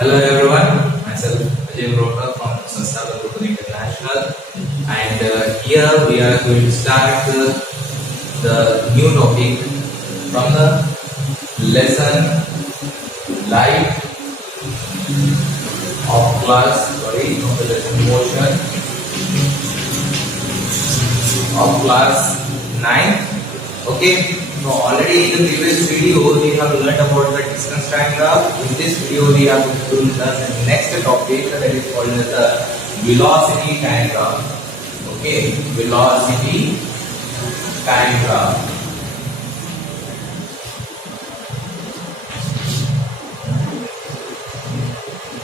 Hello everyone, myself Ajay Broker from Sanstha Group International, and here we are going to start the new topic from the lesson light of the lesson motion of class 9. Okay, so already in the previous video we have learned about the distance time graph. In this video we are going to learn the next topic that is called as the velocity time graph. Okay, velocity time graph.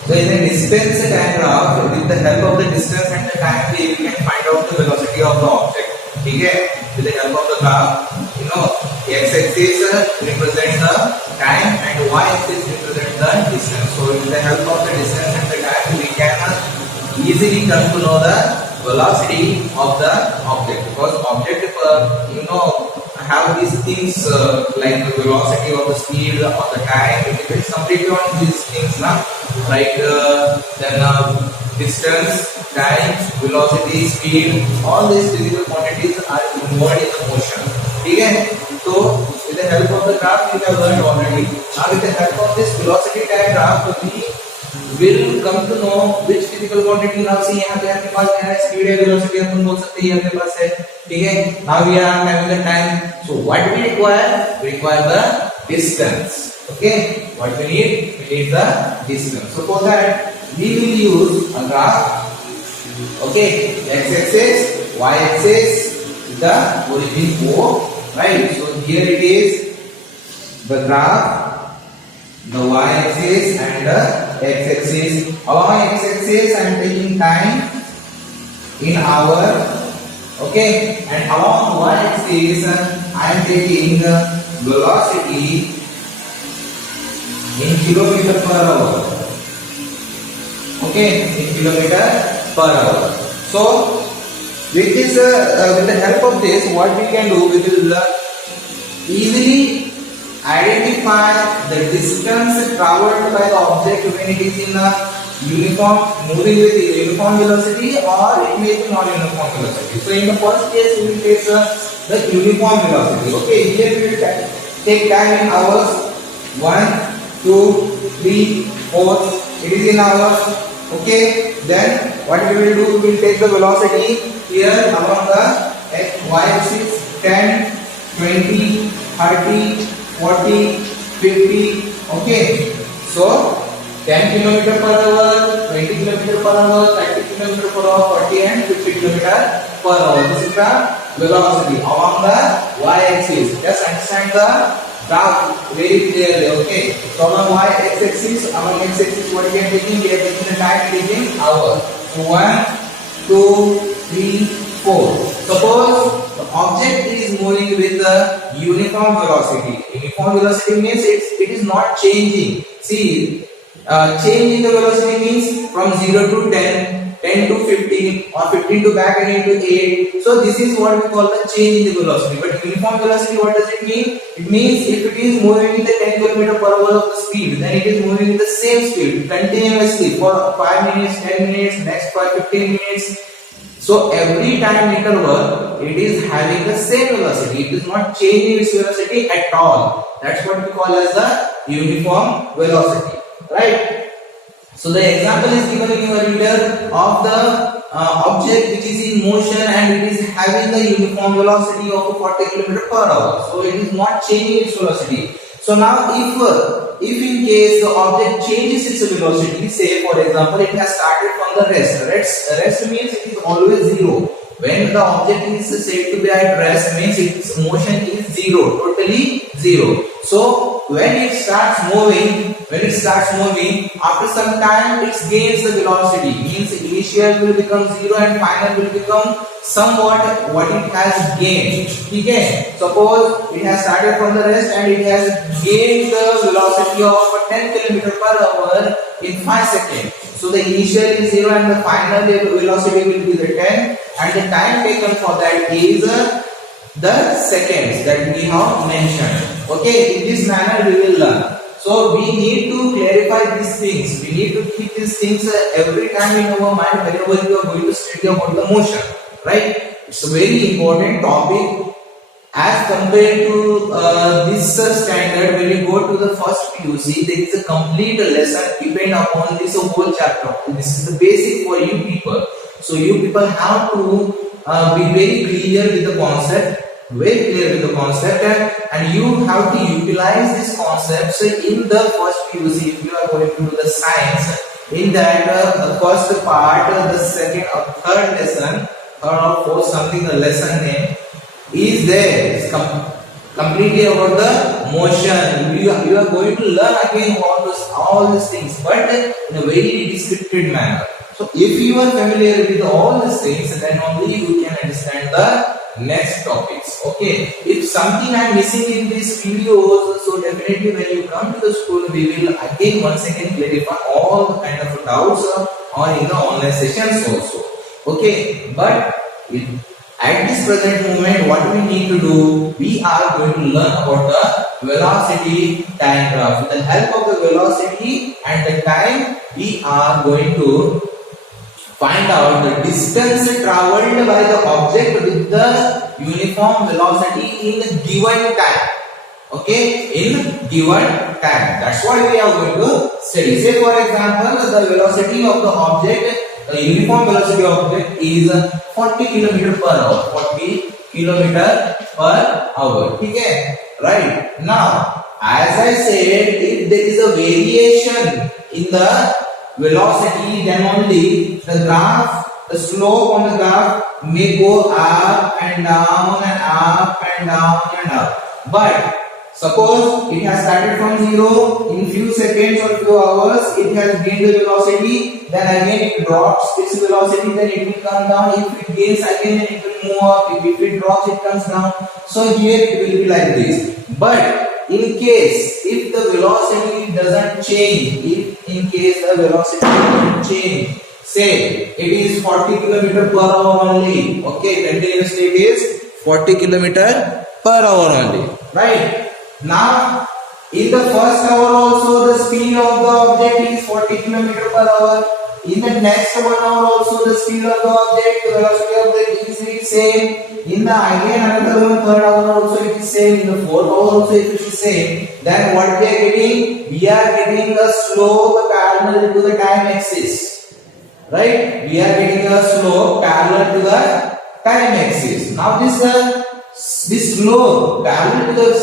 So in the distance time graph, with the help of the distance and the time, we can find out the velocity of the object. Okay, with the help of the graph, you know, x-axis represents the time and y-axis represents the distance. So with the help of the distance and the time, we can easily come to know the velocity of the object, because object, have these things like the velocity or the speed or the time. It depends completely on these things, like then distance, time, velocity, speed, all these physical quantities are involved in the motion. Okay, so with the help of the graph we have learned already. Now with the help of this velocity time graph, we will come to know which physical quantity. Now see, यहाँ पे आपके पास क्या है, speed है, velocity अपन बोल सकते हैं अपने पास है. ठीक है, now we are having the time. So what we require? We require the distance. Okay, what we need the distance. So for that we will use a graph. Okay, x-axis, y-axis, the origin O, right? So here it is the graph, the y-axis and the x-axis. Along x-axis I am taking time in hour, okay, and along y-axis I am taking velocity in kilometer per hour. Okay, in kilometer per hour. So with this, with the help of this, what we can do, we will easily identify the distance traveled by the object when it is in a uniform, moving with uniform velocity, or it may be non-uniform velocity. So in the first case we will take the uniform velocity. Okay, here we will take time in hours. 1, 2, 3, 4. It is in hours. Okay, then what we will do, we will take the velocity here along the y-axis, 10, 20, 30, 40, 50. Okay, so 10 km per hour, 20 km per hour, 30 km per hour, 40 and 50 km per hour. This is the velocity along the y-axis. Just understand the graph very clearly. Okay, so along y-axis, what we are taking? We are taking the time taking hour. So 1, 2, 3, 4. Suppose the object is moving with the uniform velocity. Uniform velocity means it is not changing. See, change in the velocity means from 0 to 10, 10 to 15, or 15 to back again to 8. So this is what we call the change in the velocity. But uniform velocity, what does it mean? It means if it is moving with the 10 km per hour of the speed, then it is moving with the same speed continuously for 5 minutes, 10 minutes, next 15 minutes. So every time interval it is having the same velocity. It is not changing its velocity at all. That's what we call as the uniform velocity. Right? So the example is given in your reader of the object which is in motion and it is having the uniform velocity of 40 km per hour. So it is not changing its velocity. So now if in case the object changes its velocity, say for example it has started from the rest. Rest means it is always zero. When the object is said to be at rest, means its motion is zero, totally zero. So when it starts moving, after some time it gains the velocity. Means initial will become zero and final will become somewhat what it has gained. Okay, suppose it has started from the rest and it has gained the velocity of 10 km per hour in 5 seconds. So the initial is 0 and the final velocity will be the 10, and the time taken for that is the seconds that we have mentioned. Okay, in this manner we will learn. So we need to clarify these things. We need to keep these things every time in our mind whenever you are going to study about the motion, right? It's a very important topic as compared to this standard. When you go to the first PUC, there is a complete lesson depend upon this whole chapter. This is the basic for you people. So you people have to be very clear with the concept. Very clear with the concept, and you have to utilize these concepts in the first PUC. If you are going to do the science, in that first part, the second or third lesson, third or fourth something, the lesson name is there. It's completely about the motion. You are going to learn again all these things, but in a very descriptive manner. So if you are familiar with all these things, then only you can understand the next topics. Okay, if something I am missing in this video, so definitely when you come to the school, we will again once again clarify all the kind of doubts or in the online sessions also. Okay, but at this present moment, what we need to do, we are going to learn about the velocity time graph. With the help of the velocity and the time, we are going to find out the distance traveled by the object with the uniform velocity in a given time. Okay, in given time. That's what we are going to study. Say for example, the velocity of the object, the uniform velocity of object is 40 km per hour. 40 km per hour. Okay, right. Now, as I said, if there is a variation in the velocity, then only the graph, the slope on the graph may go up and down and up and down and up. But suppose it has started from zero, in few seconds or few hours it has gained the velocity, then again it drops its velocity, then it will come down. If it gains again, then it will move up. If it drops, it comes down. So here it will be like this. But in case if the velocity doesn't change, if in case the velocity doesn't change, say it is 40 km per hour only. Okay, continuous state is 40 km per hour only. Right? Now, in the first hour also the speed of the object is 40 km per hour. In the next 1 hour also the speed of the object, the velocity of the is same. In the again another one, third hour also it is same. In the fourth hour also it is same. Then what we are getting? We are getting a slope parallel to the time axis. Right? We are getting a slope parallel to the time axis. Now this slope parallel to the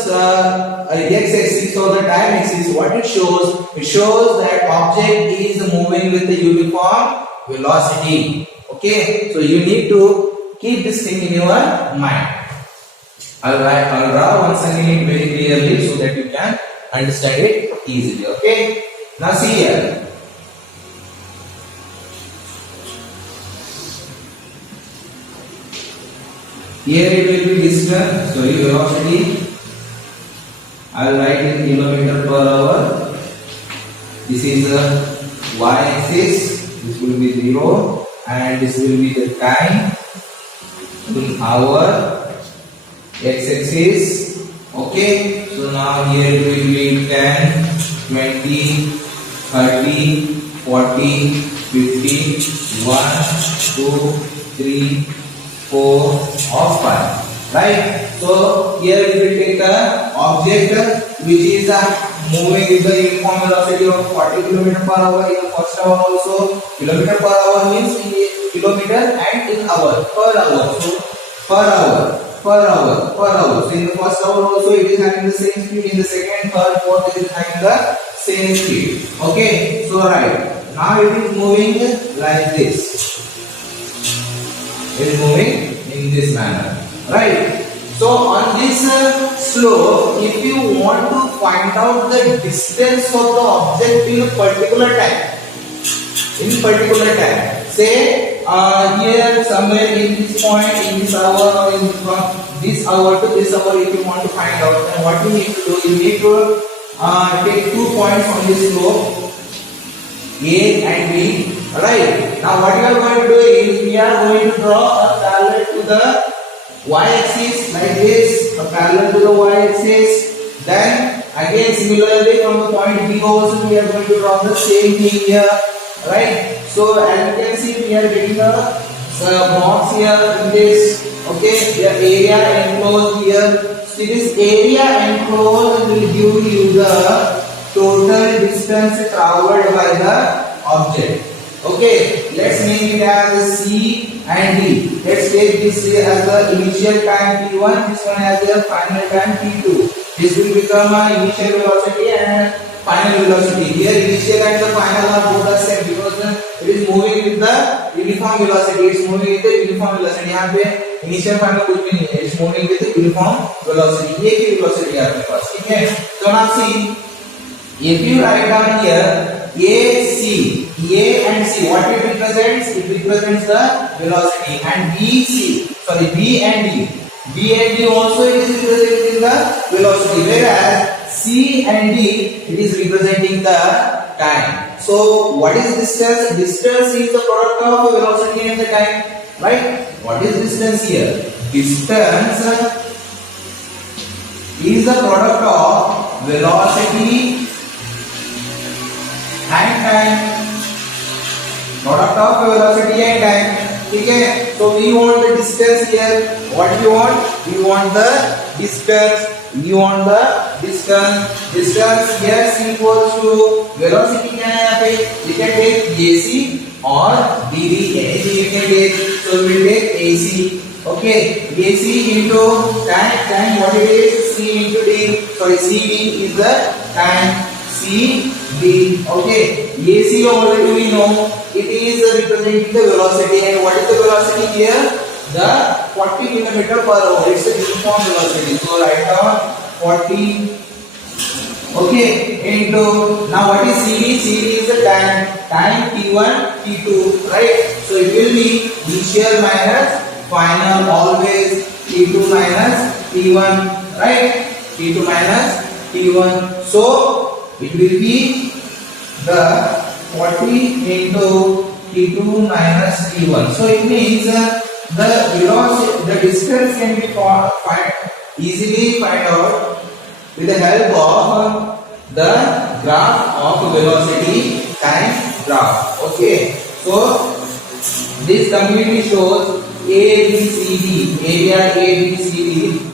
x-axis or the time axis, what it shows? It shows that object is moving with the uniform velocity. Okay, so you need to keep this thing in your mind. I'll draw once again very clearly so that you can understand it easily. Okay, now see here. Here it will be distance, velocity. I will write in kilometer per hour. This is the y-axis. This will be 0, and this will be the time in hour. X-axis. Okay. So now here it will be 10, 20, 30, 40, 50, 1, 2, 3, 4 or 5, right? So here we will take the object which is moving with the uniform velocity of 40 km per hour in the first hour also. Kilometer per hour means in kilometer and in hour, per hour. So per hour. So in the first hour also it is having the same speed. In the second, third, fourth it is having the same speed. Okay, so right. Now it is moving like this. It is moving in this manner, right? So on this slope, if you want to find out the distance of the object in a particular time, say here somewhere in this point, in this hour, or in from this hour to this hour, if you want to find out, then what you need to do, you need to take 2 points on this slope, A and B. Alright, now what we are going to do is we are going to draw a parallel to the y-axis like this, a parallel to the y-axis. Then again Again, similarly from the point B also we are going to draw the same thing here, right? So as you can see, we are getting a box here in this. Okay, the area enclosed here. So this area enclosed will give you the total distance traveled by the object. Okay, let's name it as C and D. Let's take this as the initial time T1, this one as the final time T2. This will become a initial velocity and final velocity. Here initial and the final are both the same because it is moving with the uniform velocity. It's moving with the uniform velocity. यहाँ पे initial final कुछ भी नहीं है. It's moving with the uniform velocity. ये की velocity है आपके पास. ठीक है. So now see, if you write down here A, C, A and C, what it represents? It represents the velocity. And B, C, sorry, B and D. B and D also it is representing the velocity, whereas C and D it is representing the time. So what is distance? Distance is the product of velocity and the time, right? What is distance here? Distance is the product of velocity and time. Product of velocity and time. Okay, so we want the distance here. What do you want? We want the distance. We want the distance. Distance here is equals to velocity. You can take AC or DV. Anything you can take. So we will take AC. Okay, AC into time. Time what it is? C into D. Sorry, CD is the time. C D. Okay, AC already we know it is representing the velocity, and what is the velocity here? The 40 km/h. It's a uniform velocity. So write down 40. Okay, into now what is CD? CD is the time. Time T1, T2, right? So it will be initial minus final, always T2 minus T1, right? T2 minus T1. So it will be the 40 into T2 minus T1. So it means the velocity, the distance can be easily find out with the help of the graph of velocity time graph. Okay, so this completely shows A, B, C, D, area A, B, C, D.